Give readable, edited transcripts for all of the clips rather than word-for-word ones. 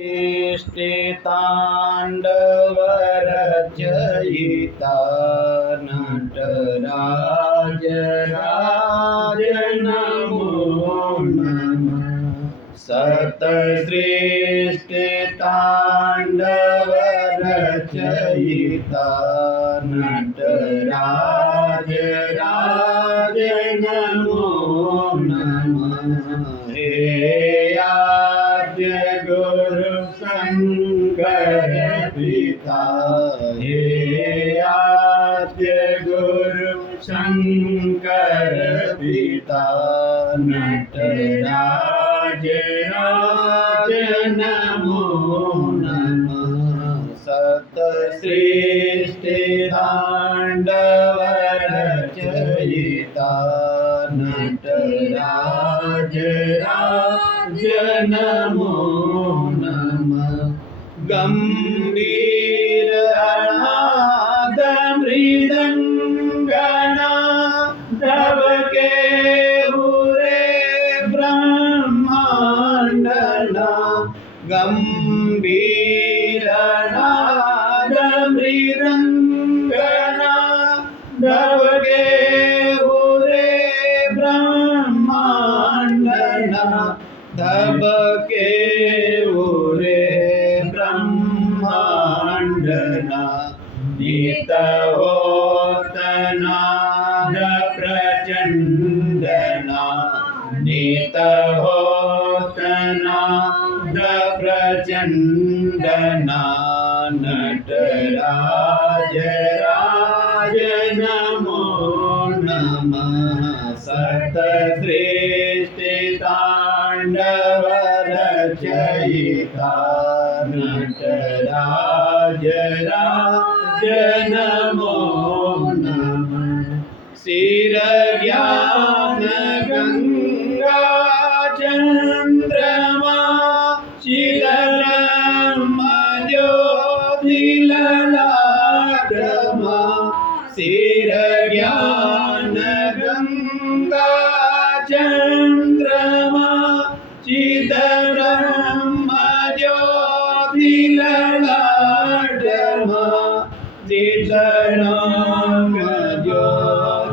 सृष्टिताण्डवरचयिता नटराज राज नमो नमः। सतसृष्टिताण्डवरचयिता नटराज राज नमो नमः। हे आद्य गुरु शंकर पिता, हे आद्य गुरु शंकर पिता नटराज राज नमो नमः। सतसृष्टिताण्डवरचयिता नटराज राज नमो नमः। गंभीर अनाद मृदंगनादवके हुरे ब्रह्मांडना। गंभीर अनाद मृदंगनादवके हुरे ब्रह्मांडना। दबके उरे ब्रह्मांडना। नित होतनाद प्रचंडना। नित होतनाद प्रचंडना। नटराज राज नमो नमः। सतसृष्टिताण्डवरचयिता नटराज राज नमो नमः। शिरज्ञान गंगा चंद्रमा शिरब्रह्म ज्योतिललाटमा। शिरज्ञान गंगा चंद्रमा चिदब्रह्म ज्योतिललाटमा। चिदब्रह्म ज्योतिललाटमा।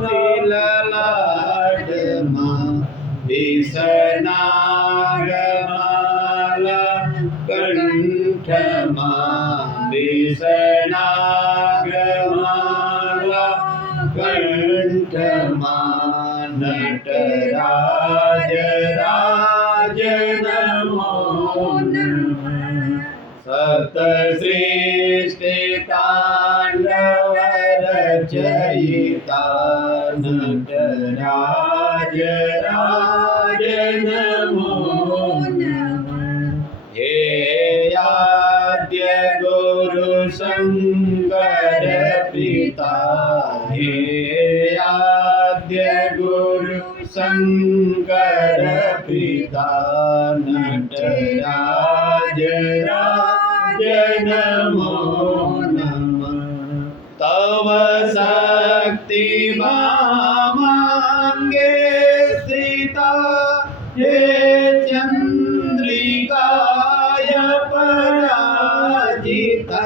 विषनागमाला कंठमा। विषनागमाला कंठमा। नटराज राज नमो नमः। सतसृष्टिताण्डवरचयिता नटराज राज नमो नमः। हे आद्य गुरु शंकर पिता, हे आद्य गुरु शंकर पिता नटराज राज नमो नमः। तव शक्ति मामांगे स्थिता, हे चंद्रिकाय पराजिता।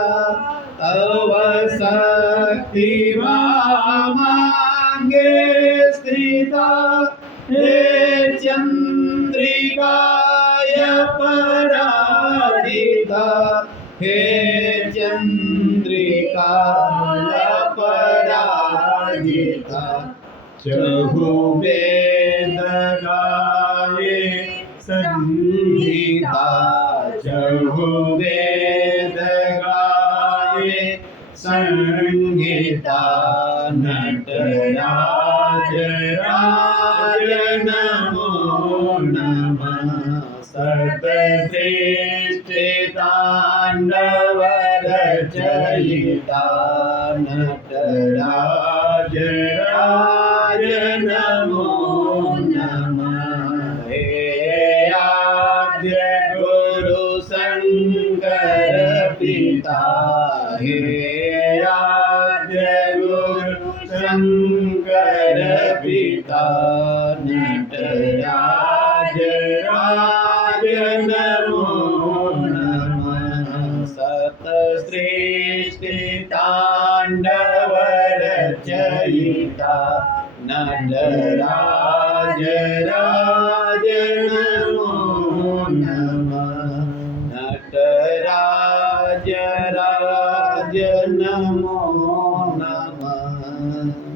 तव शक्ति मामांगे स्थिता, हे चंद्रिकाय पराजिता। हे चंद्रिकाय पराजिता। चहुवेद गाये संगीता, चहुवेद गाये संगीता। नटराज राज नमो नमः। सतसृष्टिताण्डवरचयिता नटराज राज नमो नमः। हे आद्य गुरु शंकर पिता, हे आद्य गुरु शंकर पिता नटराज राज नमो नमः। ताण्डवरचयिता नटराज राज नमो नमः नटराज राज नमो नमः